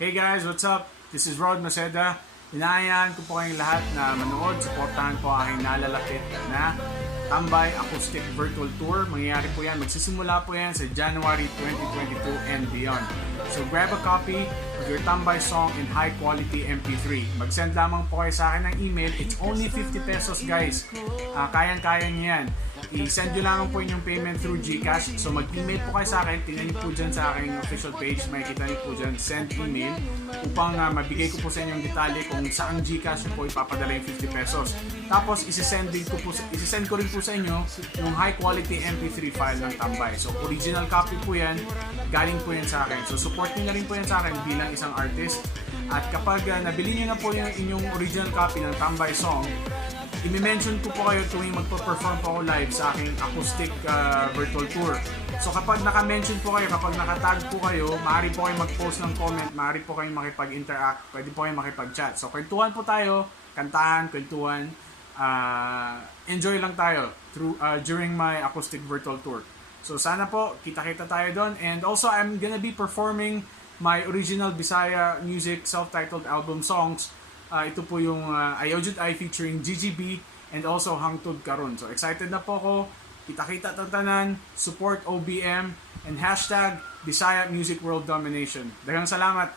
Hey guys, what's up? This is Rod Maceda. Inaayaan ko po kayong lahat na manood, supportahan po ang aking nalalapit na Tambay Acoustic Virtual Tour. Mangyayari po yan, magsisimula po yan sa January 2022 and beyond. So grab a copy of your Tambay song in high quality MP3. Mag-send lamang po kayo sa akin ng email. It's only 50 pesos guys. Kayang-kaya niyo yan. I-send nyo lamang po inyong payment through GCash. So mag-email po kayo sa akin. Tingnan nyo po dyan sa aking official page. Makikita nyo po dyan, send email. Upang mabigay ko po sa inyong detalye kung saan GCash nyo po ipapadala yung 50 pesos. Tapos isisend ko rin po sa inyo yung high quality MP3 file ng Tambay. So original copy po yan. Galing po yan sa akin. So support nyo na rin po yan sa akin bilang isang artist. At kapag nabili nyo na po yung inyong original copy ng Tambay song, i-mention ko po kayo tuwing magpo-perform po ako live sa aking acoustic virtual tour. So kapag naka-mention po kayo, kapag naka-tag po kayo, maaari po kayo mag-post ng comment, maaari po kayong makipag-interact, pwede po kayong makipag-chat. So kwentuhan po tayo, kantahan, kwentuhan, enjoy lang tayo during my acoustic virtual tour. So sana po, kita-kita tayo doon. And also, I'm gonna be performing my original Bisaya music self-titled album songs. Ito po yung Ayojud Ay featuring GGB and also Hangtod Karon. So excited na po ako. Kita-kita tantanan, support OBM, and hashtag Bisaya Music World Domination. Daghang salamat!